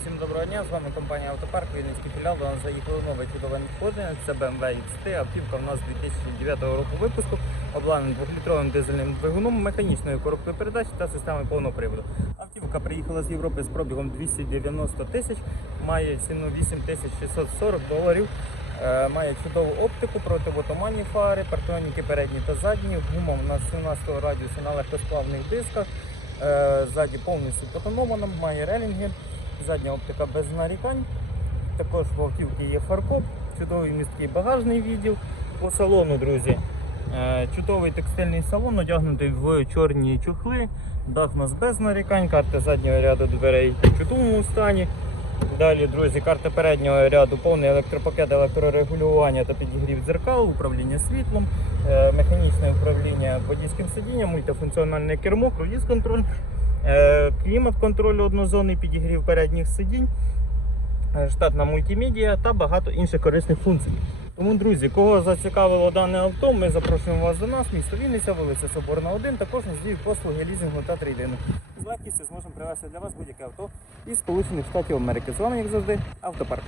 всім доброго дня. З вами компанія Автопарк, Вінницький філіал. До нас заїхало нове чудове надходження. Це BMW XT. Автівка в нас 2009 року випуску, обладнана 2-літровим дизельним двигуном, механічною коробкою передач та системою повного приводу. Автівка приїхала з Європи з пробігом 290 тисяч, має ціну 8640 доларів. Е, Має чудову оптику, противотуманні фари, партроніки передні та задні. Гума у нас 17 радіусу на легкосплавних дисках. Е, Ззаді повністю потонована, має релінги, задня оптика без нарікань. Також в автівці є фаркоп, чудовий місткий багажний відділ. По салону, друзі, е, чудовий текстильний салон, одягнутий в чорні чохли. Дах нас без нарікань, карта заднього ряду дверей в чудовому стані. Далі, друзі, карта переднього ряду, повний електропакет електрорегулювання та підігрів дзеркал, управління світлом, е, механічне управління водійським сидінням, мультифункціональне кермо, круїз контроль, е, клімат-контроль однозонний, підігрів передніх сидінь, е, штатна мультимедіа та багато інших корисних функцій. Тому, друзі, кого зацікавило дане авто, ми запрошуємо вас до нас, місто Вінниця, вулиця Соборна 1, також надію послуги лізингу та трейдингу. З легкістю зможемо привезти для вас будь-яке авто із Сполучених Штатів Америки. З вами, як завжди, автопарк.